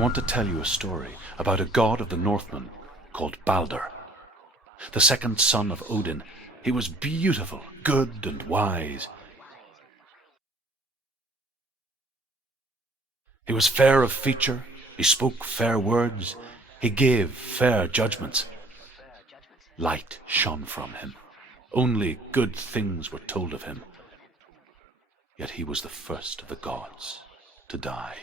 want to tell you a story about a god of the Northmen called Balder. The second son of Odin, he was beautiful, good and wise. He was fair of feature, he spoke fair words, he gave fair judgments. Light shone from him. Only good things were told of him. Yet he was the first of the gods to die.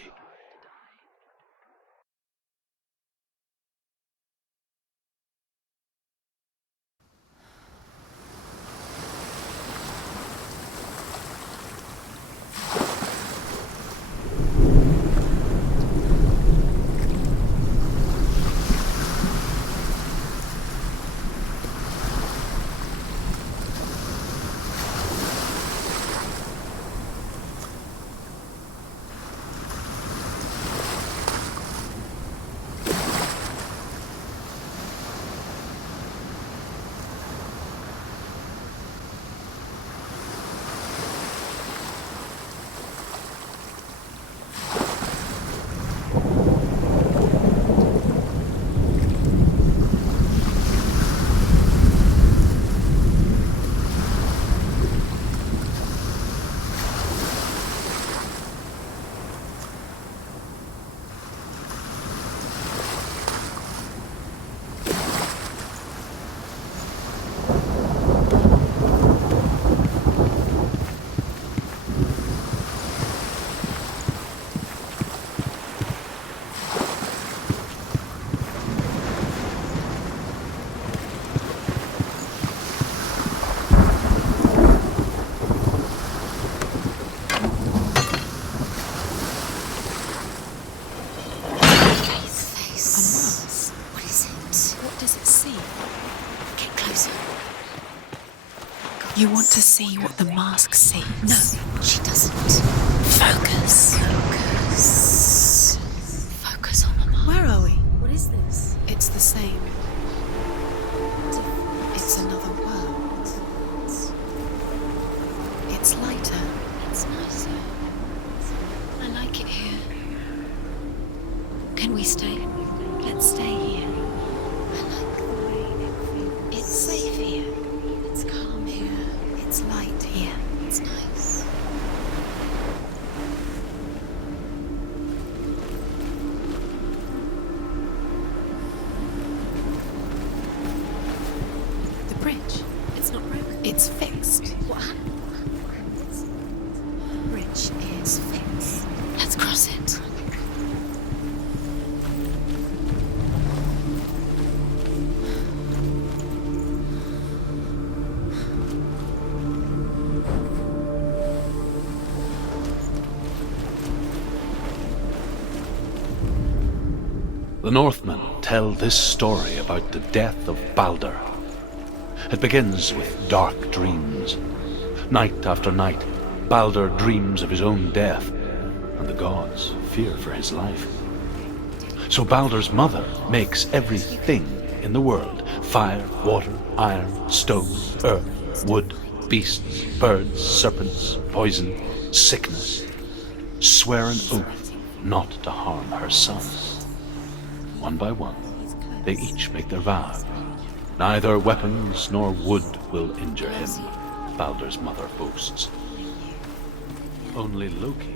You want to see what the mask sees? No, she doesn't. Focus. Focus. Focus on the mask. Where are we? What is this? It's the same. It's another world. It's lighter. It's nicer. I like it here. Can we stay? Let's stay here. I like the way it feels. It's safe here. It's calm here. It's light here. It's nice. The bridge. It's not broken. It's fixed. What happened? The bridge is fixed. Let's cross it. The Northmen tell this story about the death of Balder. It begins with dark dreams. Night after night, Balder dreams of his own death, and the gods fear for his life. So Balder's mother makes everything in the world: fire, water, iron, stone, earth, wood, beasts, birds, serpents, poison, sickness. Swear an oath not to harm her sons. One by one, they each make their vow. Neither weapons nor wood will injure him, Balder's mother boasts. Only Loki,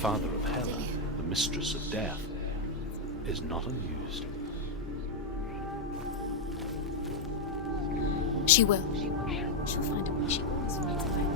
father of Hela, the mistress of death, is not amused. She will. She'll find a way. She always finds a way.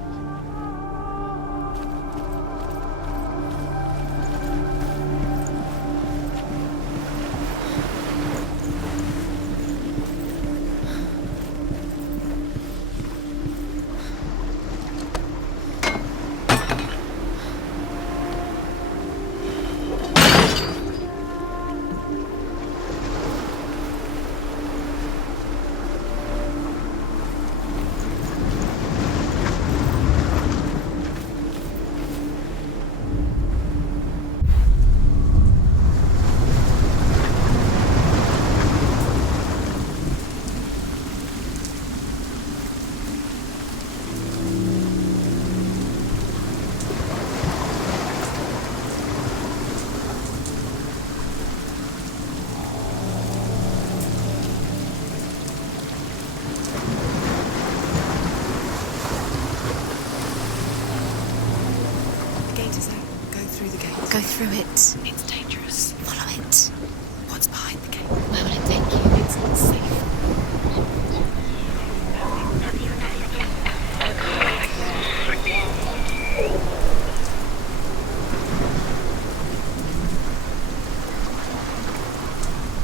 go through it. It's dangerous. Follow it. What's behind the gate? Where will it take you? It's not safe.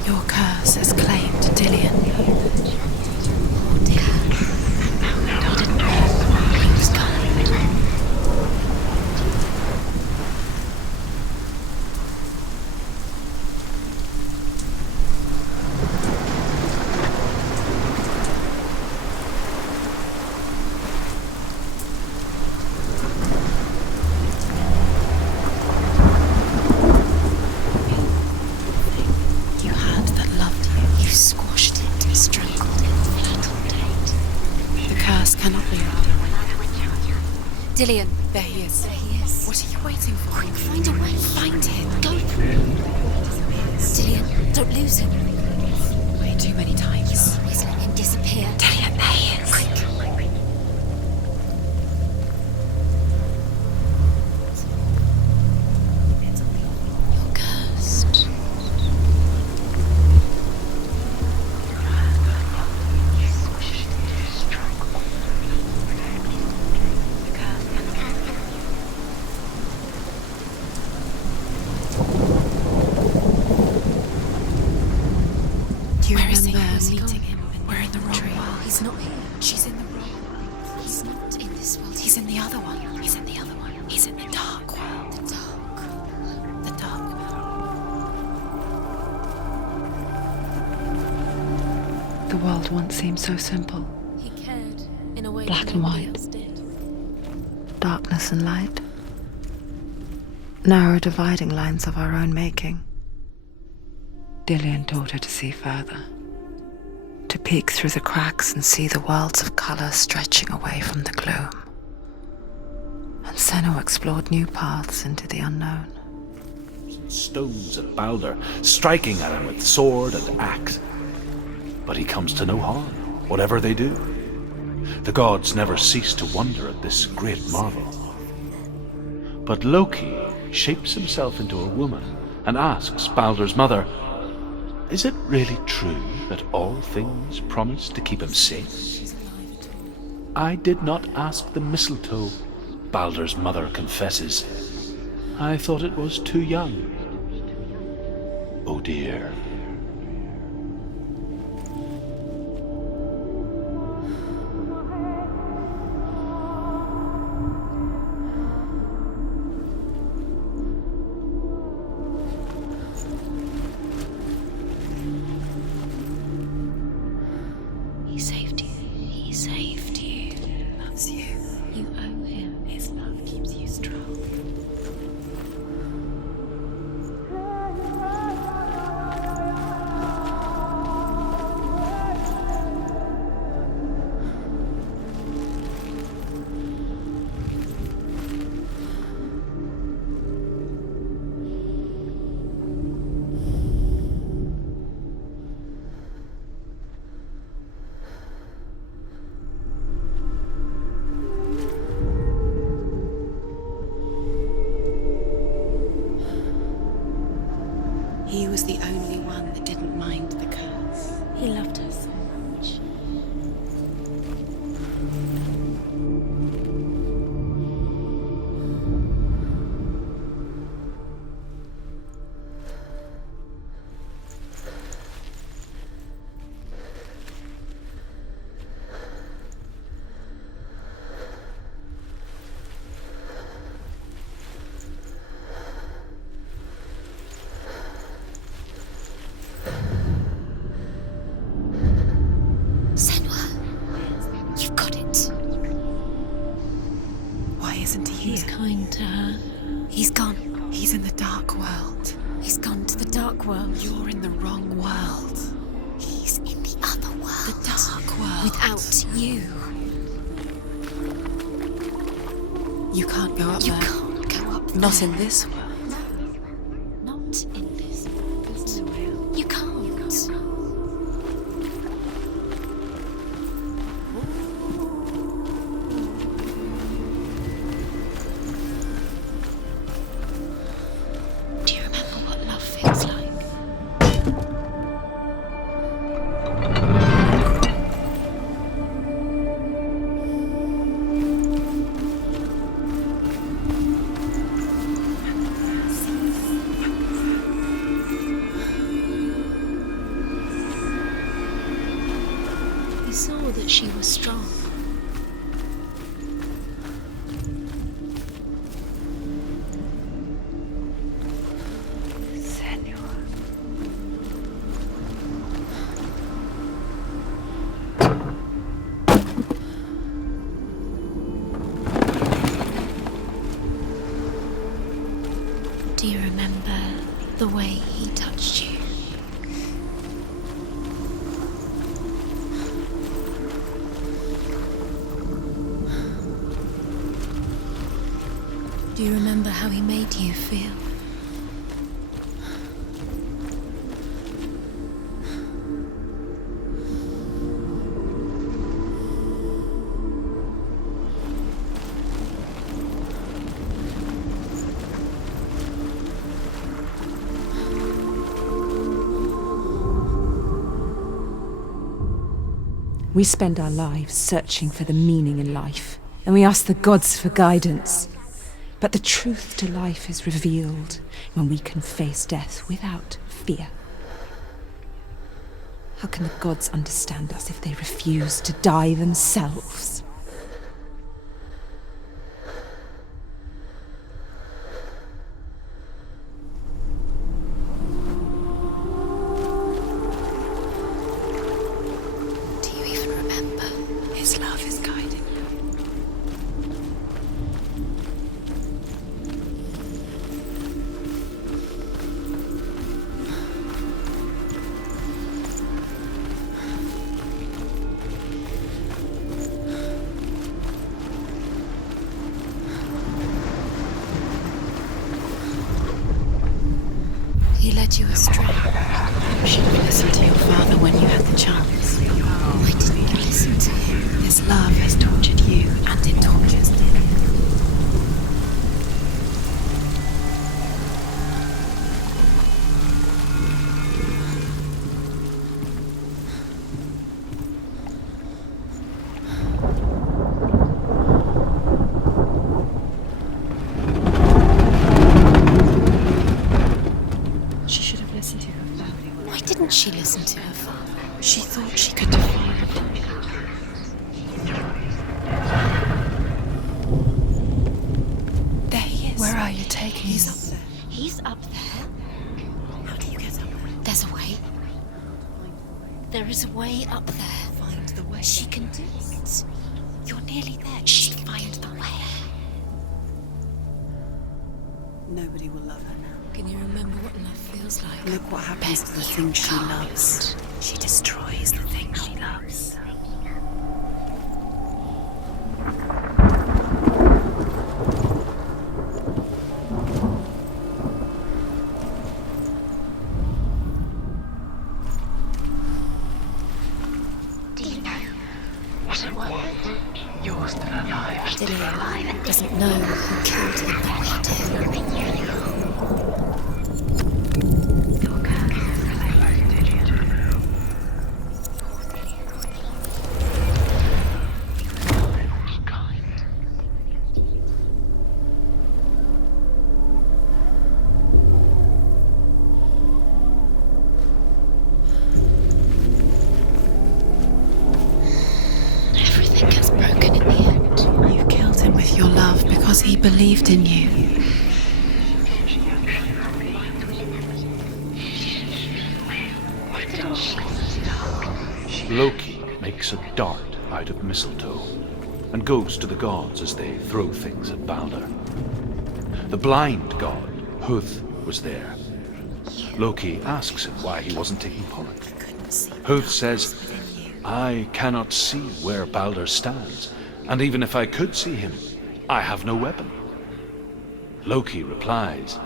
Your curse has claimed Dillion. He was gone. You had that loved you. You squashed it, strangled it, flattened it. The curse cannot be undone. Dillion. There he is. There he is. What are you waiting for? Quick, find a way. Find him. Go. Dillion, don't lose him. Way too many times. Please let him disappear. Dillion, there he is. Quick. You're cursed. Do you remember meeting him? We're in the wrong world. He's not here. She's in the wrong world. He's not in this world. He's in the other one. He's in the other one. He's in the dark world. the dark. The dark world. The world once seemed so simple. He cared in a way Black that and nobody white. else did. Darkness and light. Narrow dividing lines of our own making. Dillion taught her to see further. To peek through the cracks and see the worlds of colour stretching away from the gloom. And Senua explored new paths into the unknown. Stones at Balder, striking at him with sword and axe. But he comes to no harm, whatever they do. The gods never cease to wonder at this great marvel. But Loki shapes himself into a woman and asks Balder's mother, "Is it really true that all things promise to keep him safe?" "I did not ask the mistletoe," Balder's mother confesses. "I thought it was too young." Oh dear. He saved you. He saved you. Loves you. You owe him. His love keeps you strong. He was the only one that didn't mind the curse. He loved her so much. Senua, you've got it. Why isn't he He's here? kind to her. He's gone. He's in the dark world. He's gone to the dark world. You're in the wrong world. He's in the other world. The dark world. Without you. You can't go up You there. can't go up Not there. in this world. No, not in this world. You can't. Do you remember the way he touched you? Do you remember how he made you feel? We spend our lives searching for the meaning in life, and we ask the gods for guidance. But the truth to life is revealed when we can face death without fear. How can the gods understand us if they refuse to die themselves? Do you even remember? His love is guiding you. He led you astray. You should have listened to your father when you had the chance. Why didn't you listen to him? His love has tortured you, and it tortures me. She should have listened to her family. Why didn't she listen to her father? She thought she could define him. There he is. Where are you taking He's me? up there. He's up there. How do you get up there? There's a way. There is a way up there. Find the way. She can do it. You're nearly there. Just find the way. Nobody will love her now. Can you remember what love feels like? Look what happens to the things she loves. She destroys the things she loves. Do you know? Was it worth it? You're still alive. Dillian doesn't know who killed him, but we do. Everything gets broken in the end. You killed him with your love because he believed in you. Loki makes a dart out of mistletoe and goes to the gods as they throw things at Balder. The blind god, Huth, was there. Loki asks him why he wasn't taking part. Huth says, I cannot see where Balder stands, and even if I could see him, I have no weapon. Loki replies,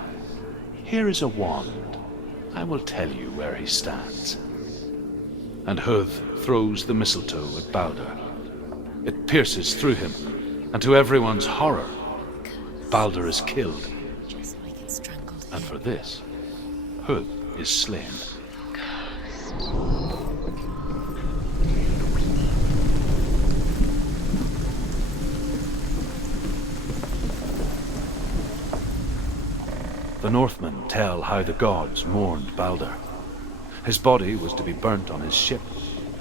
here is a wand. I will tell you where he stands. And Huth throws the mistletoe at Balder. It pierces through him, and to everyone's horror, Balder is killed. And for this, Huth is slain. The Northmen tell how the gods mourned Balder. His body was to be burnt on his ship,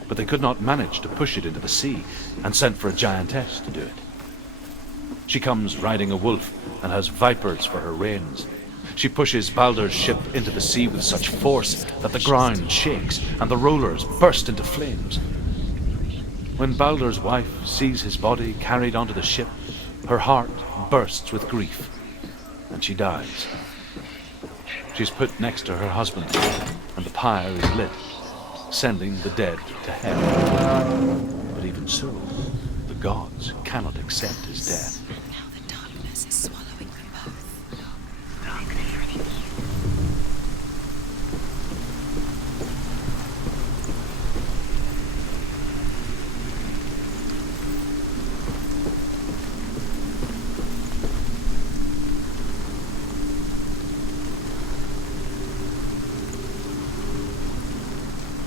but they could not manage to push it into the sea and sent for a giantess to do it. She comes riding a wolf and has vipers for her reins. She pushes Balder's ship into the sea with such force that the ground shakes and the rollers burst into flames. When Balder's wife sees his body carried onto the ship, her heart bursts with grief, and she dies. She's put next to her husband, and the pyre is lit, sending the dead to hell. But even so, the gods cannot accept his death. Now the darkness is swallowing them both.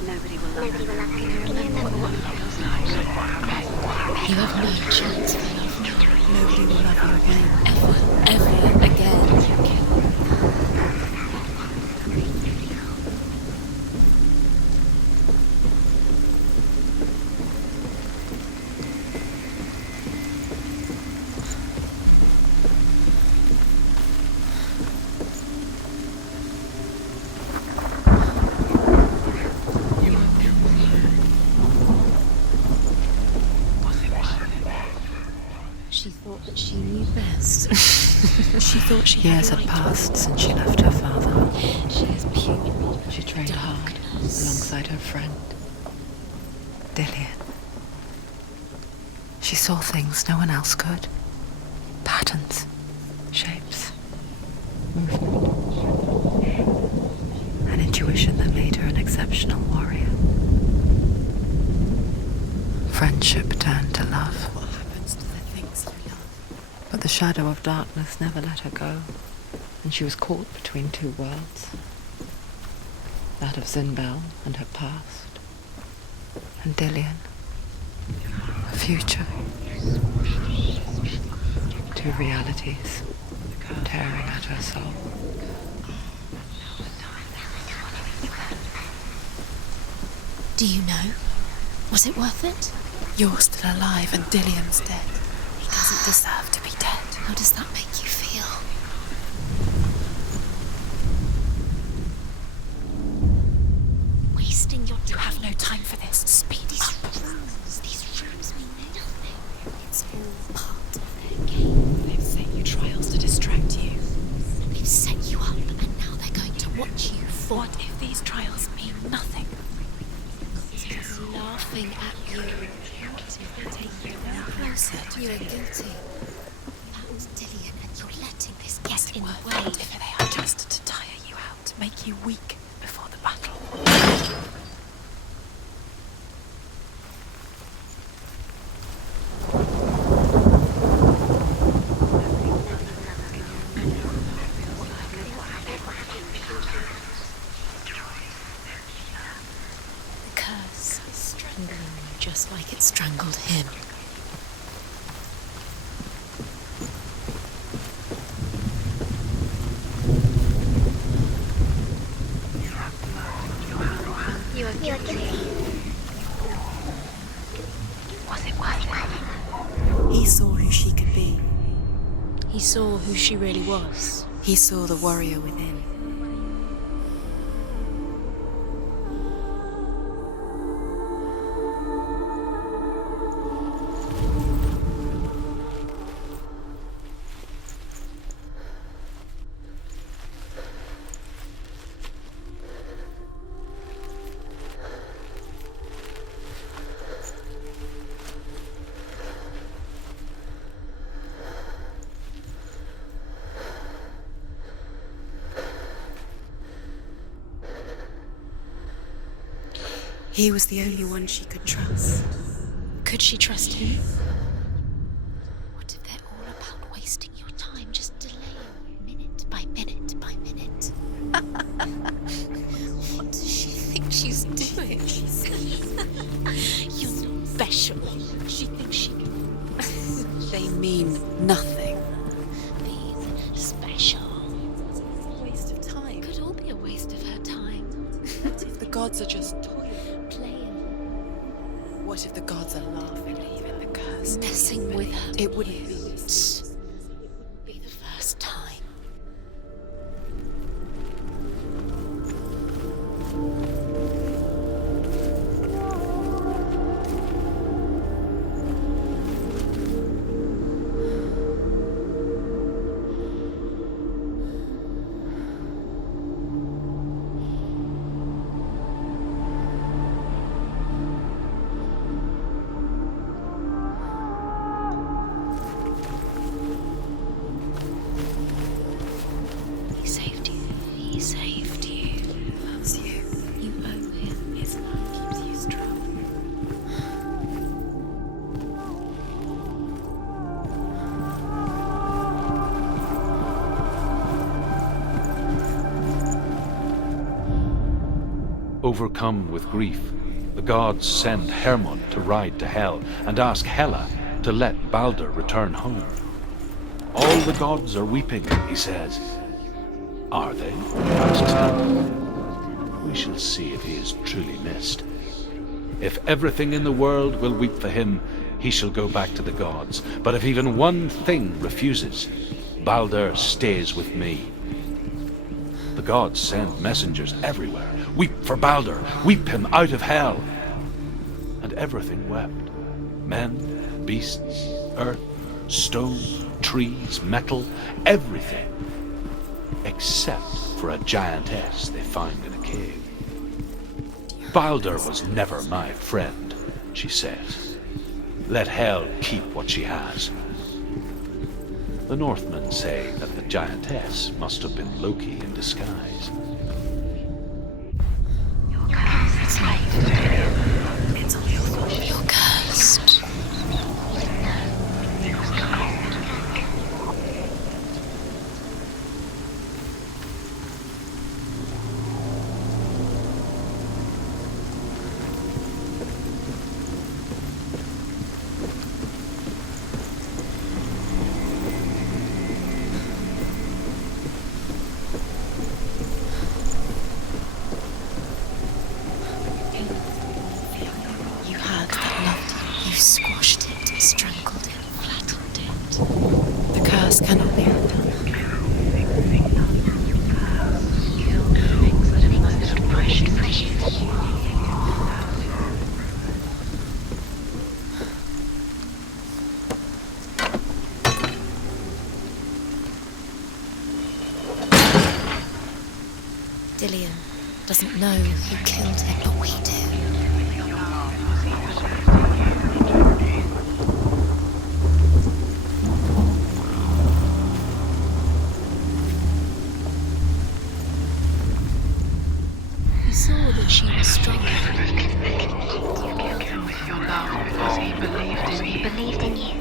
Nobody will love you. You have no chance for love. Nobody will love you again. Ever again. She thought that she knew best. She thought she Years had had right to passed since she left her father. She is pure. She trained hard alongside her friend, Dillian. She saw things no one else could. Patterns, shapes, movement. An intuition that made her an exceptional warrior. Friendship turned to love. What happens to the things you love? But the shadow of darkness never let her go, and she was caught between two worlds. That of Zinbel and her past, and Dillian, her future. Two realities tearing at her soul. Do you know? Was it worth it? You're still alive and Dillian's dead. He doesn't deserve to be dead. How does that make you feel? Wasting your time. You have no time for this. Speed up. These rooms mean nothing. It's all part of their game. They've set you trials to distract you. They've set you up and now they're going to watch you fall. What if these trials mean nothing? Just laughing at you. Closer to You are guilty. Found Dillian and you're letting this get in the What way. if they are just to tire you out, make you weak before the battle? The curse is strangling you just like it strangled him. You are guilty. Was it worth it? He saw who she could be. He saw who she really was. He saw the warrior within. He was the only one she could trust. Could she trust him? What if they're all about wasting your time, just delaying minute by minute by minute? What does she think she's doing? You're not special. She thinks she can They mean nothing. be special. Waste of time. Could all be a waste of her time. What if the gods are just toying? Playing, What if the gods are laughing even the curse? messing with her. It wouldn't be. Be the first time. Overcome with grief, the gods send Hermod to ride to Hell and ask Hela to let Balder return home. All the gods are weeping, he says. Are they? Asks Hela. We shall see if he is truly missed. If everything in the world will weep for him, he shall go back to the gods. But if even one thing refuses, Balder stays with me. The gods send messengers everywhere. Weep for Balder, weep him out of Hell. And everything wept. Men, beasts, earth, stone, trees, metal, everything. Except for a giantess they find in a cave. Balder was never my friend, she says. Let Hel keep what she has. The Northmen say that the giantess must have been Loki in disguise. It's all your fault. You're cursed. Cannot be undone. Dillion doesn't know who killed him, but we do. Saw that she was strong. He believed in you.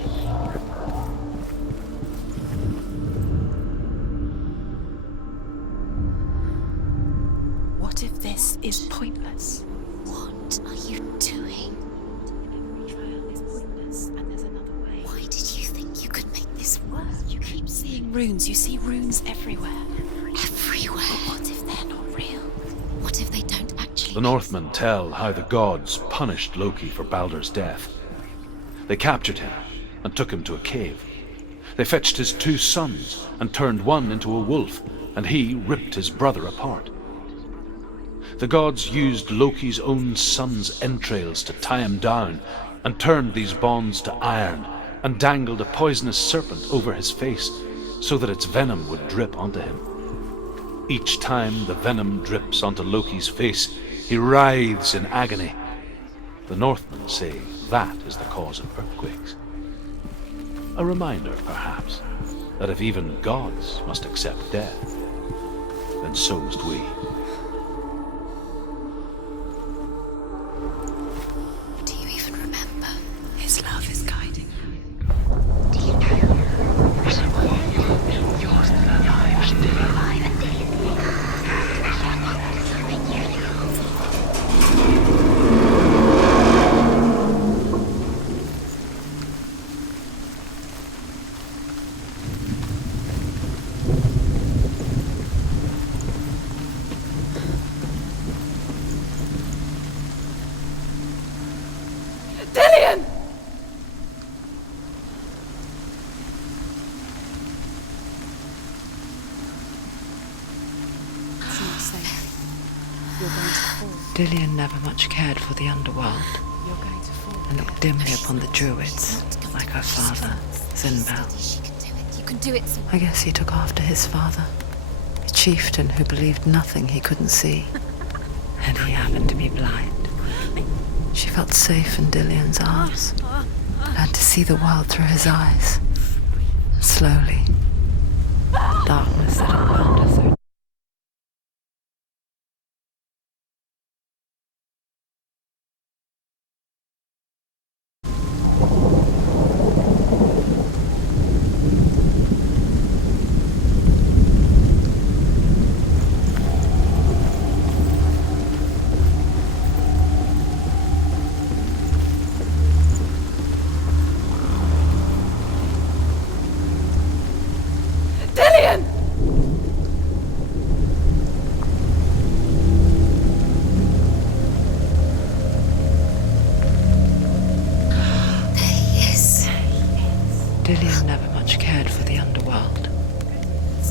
What if this is pointless? What are you doing? Every trial is pointless, and there's another way. Why did you think you could make this work? You keep seeing runes. You see runes everywhere. Everywhere. But what if they're not real? What if they don't actually... The Northmen tell how the gods punished Loki for Balder's death. They captured him and took him to a cave. They fetched his 2 sons and turned one into a wolf, and he ripped his brother apart. The gods used Loki's own son's entrails to tie him down and turned these bonds to iron and dangled a poisonous serpent over his face so that its venom would drip onto him. Each time the venom drips onto Loki's face, he writhes in agony. The Northmen say that is the cause of earthquakes. A reminder, perhaps, that if even gods must accept death, then so must we. Do you even remember? His love is guiding you. Do you know? Yours is alive, still alive, and Dillion! It's not safe. You're going to fall. Dillion never much cared for the underworld You're going to fall. and looked dimly upon the druids, like her father, Zinbel. She can do it. You can do it. I guess he took after his father, a chieftain who believed nothing he couldn't see. And he happened to be blind. She felt safe in Dillion's arms, learned to see the world through his eyes. And slowly, darkness that had bound her so Dillian never much cared for the underworld.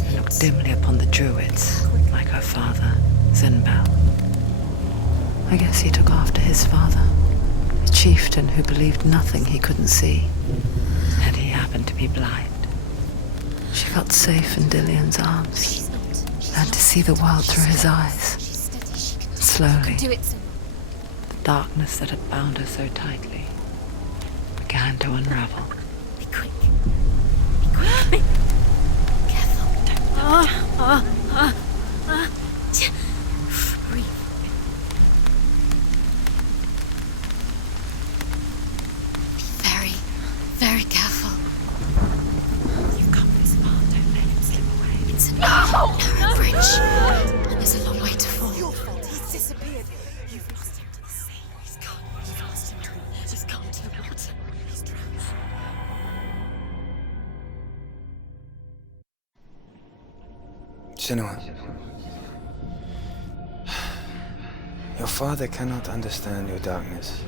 He looked dimly upon the druids, like her father, Zinbel. I guess he took after his father, a chieftain who believed nothing he couldn't see, and he happened to be blind. She felt safe in Dillian's arms, learned to see the world through his eyes. Slowly, the darkness that had bound her so tightly began to unravel. Be quick. Be quick. Be careful. Don't. Breathe. Be very, very careful. You've come this far. Don't let him slip away. It's a narrow bridge, and there's a long way to fall. Your fault. He's disappeared. You've lost him to the sea. He's gone. You've lost him to the water. He's gone to the water. He's drowned. Senua, your father cannot understand your darkness.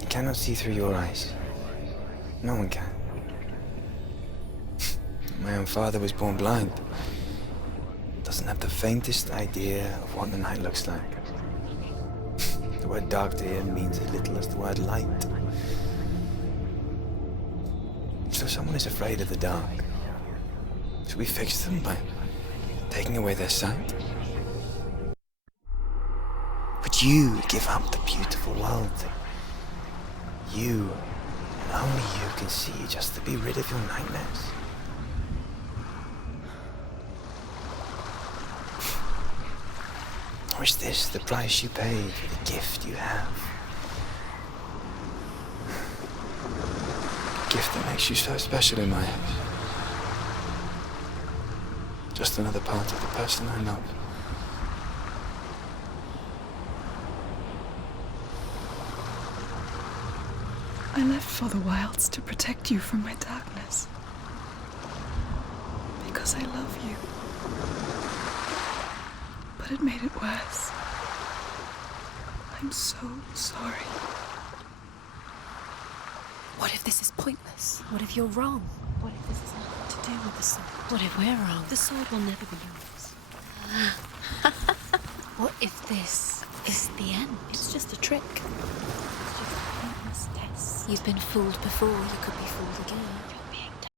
He cannot see through your eyes. No one can. My own father was born blind. Doesn't have the faintest idea of what the night looks like. The word dark to him means as little as the word light. So someone is afraid of the dark. Should we fix them by taking away their sight? Would you give up the beautiful world that you, and only you, can see just to be rid of your nightmares? Or is this the price you pay for the gift you have? A gift that makes you so special in my eyes. Just another part of the person I love. I left for the wilds to protect you from my darkness. Because I love you. But it made it worse. I'm so sorry. What if this is pointless? What if you're wrong? What if this has nothing to do with the sword? What if we're wrong? The sword will never be yours. What if this is the end? It's just a trick. It's just a pointless test. You've been fooled before, you could be fooled again.